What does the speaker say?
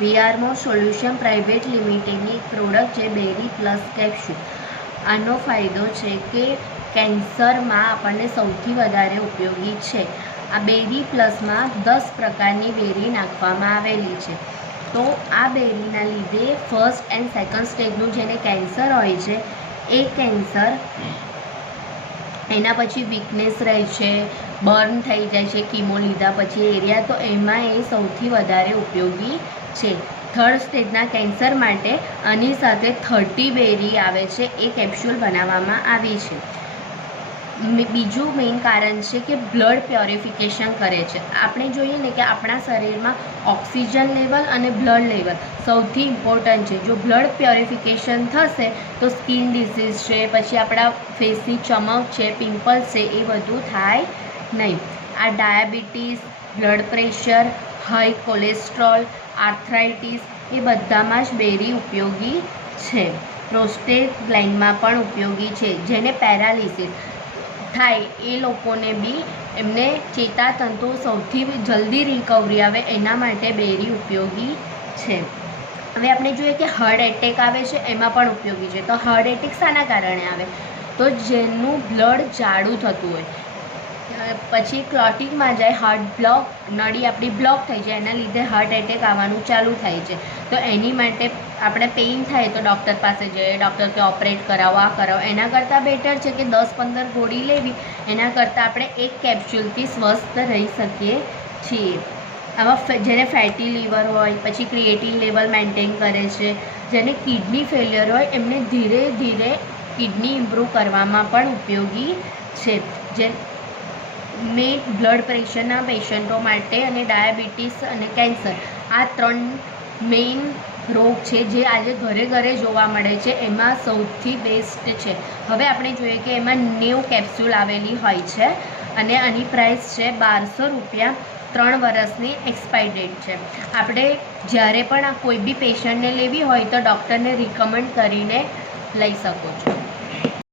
વીઆરમો solution private લિમિટેડની એક product છે બેરી plus capsule. આનો ફાયદો છે કે કેન્સરમાં આપણને સૌથી વધારે ઉપયોગી છે. આ બેરી પ્લસમાં 10 પ્રકારની બેરી નાખવામાં આવેલી છે. તો આ બેરીના લીધે ફર્સ્ટ એન્ડ સેકન્ડ સ્ટેજનું જેને કેન્સર હોય છે એ કેન્સર, એના પછી વીકનેસ રહે છે, બર્ન થઈ જાય છે કીમો લીધા પછી એરિયા, તો એમાં એ સૌથી વધારે ઉપયોગી છે. થર્ડ સ્ટેજના કેન્સર માટે આની સાથે 30 બેરી આવે છે, એ કેપ્સ્યુલ બનાવવામાં આવી છે. બીજું મેઇન કારણ છે કે બ્લડ પ્યોરિફિકેશન કરે છે. આપણે જોઈએ ને કે આપણા શરીરમાં ઓક્સિજન લેવલ અને બ્લડ લેવલ સૌથી ઇમ્પોર્ટન્ટ છે. જો બ્લડ પ્યોરિફિકેશન થશે તો સ્કિન ડિસીઝ છે, પછી આપણા ફેસની ચમક છે, પિમ્પલ્સ છે, એ બધું થાય નહીં. આ diabetes, blood pressure, high cholesterol, arthritis એ બધામાં જ બેરી ઉપયોગી છે. પ્રોસ્ટેટ ગ્લેન્ડમાં પણ ઉપયોગી છે. જેને પેરાલિસિસ થાય એ લોકોને બી એમને ચેતાતંતુ સૌથી જલ્દી રિકવરી આવે એના માટે બેરી ઉપયોગી છે. હવે આપણે જોઈએ કે હાર્ટ એટેક આવે છે એમાં પણ ઉપયોગી છે. તો હાર્ટ એટેક શાના કારણે આવે? તો જેનું બ્લડ જાડું થતું હોય, પછી ક્લોટિંગમાં જાય, હાર્ટ બ્લોક, નળી આપણી બ્લોક થઈ જાય, એના લીધે હાર્ટ એટેક આવવાનું ચાલુ થાય છે. તો એની માટે આપણે પેઇન થાય તો ડૉક્ટર પાસે જઈએ, ડૉક્ટર કે ઓપરેટ કરાવો, આ કરાવો. એના કરતાં બેટર છે કે 10-15 ગોળી લેવી, એના કરતાં આપણે એક કેપ્સ્યુલથી સ્વસ્થ રહી શકીએ છીએ. આમાં જેને ફેટી લીવર હોય, પછી ક્રિએટિન લેવલ મેન્ટેન કરે છે, જેને કિડની ફેલિયર હોય એમને ધીરે ધીરે કિડની ઇમ્પ્રૂવ કરવામાં પણ ઉપયોગી છે. જે મેઇન બ્લડ પ્રેશરના પેશન્ટો માટે અને ડાયાબિટીસ અને કેન્સર, આ 3 મેઇન રોગ છે જે આજે ઘરે ઘરે જોવા મળે છે. એમાં સૌથી બેસ્ટ છે. હવે આપણે જોઈએ કે એમાં 90 કેપ્સ્યુલ આવેલી હોય છે અને આની પ્રાઇસ છે 1200 રૂપિયા. 3 વર્ષની એક્સપાયર ડેટ છે. આપણે જ્યારે પણ આ કોઈ બી પેશન્ટને લેવી હોય તો ડૉક્ટરને રિકમેન્ડ કરીને લઈ શકો છો.